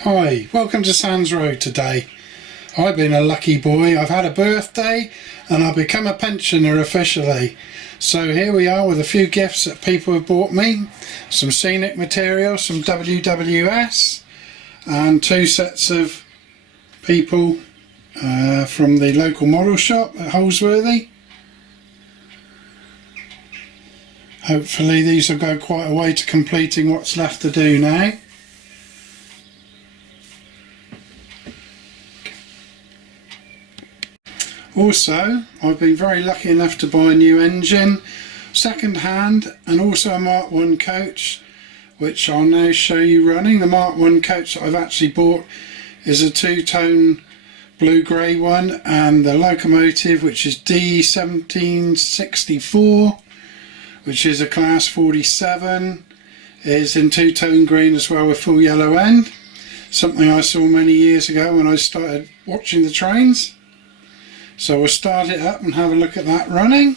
Hi, welcome to Sands Road today. I've been a lucky boy. I've had a birthday and I've become a pensioner officially. So here we are with a few gifts that people have bought me. Some SCENIC material, some WWS, and two sets of people from the local model shop at Holsworthy. Hopefully these will go quite a way to completing what's left to do now. Also, I've been very lucky enough to buy a new engine, second hand, and also a Mark 1 coach, which I'll now show you running. The Mark 1 coach that I've actually bought is a two-tone blue-grey one, and the locomotive, which is D1764, which is a class 47, is in two-tone green as well with full yellow end. Something I saw many years ago when I started watching the trains. So we'll start it up and have a look at that running.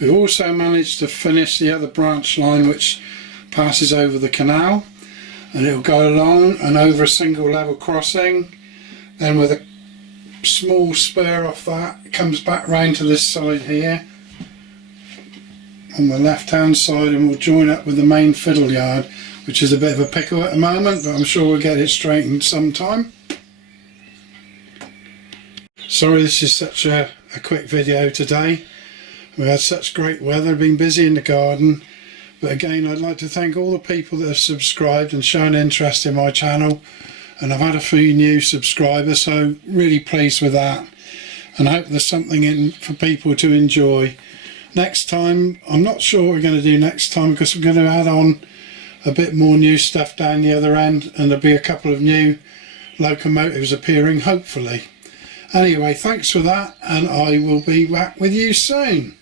We've also managed to finish the other branch line which passes over the canal, and it'll go along and over a single level crossing, then with a small spur off that it comes back round to this side here on the left hand side, and we'll join up with the main fiddle yard, which is a bit of a pickle at the moment, but I'm sure we'll get it straightened sometime. Sorry this is such a quick video today. We've had such great weather, been busy in the garden, but again I'd like to thank all the people that have subscribed and shown interest in my channel, and I've had a few new subscribers, so really pleased with that, and I hope there's something in for people to enjoy. Next time, I'm not sure what we're going to do next time, because we're going to add on a bit more new stuff down the other end, and there'll be a couple of new locomotives appearing hopefully. Anyway, thanks for that, and I will be back with you soon.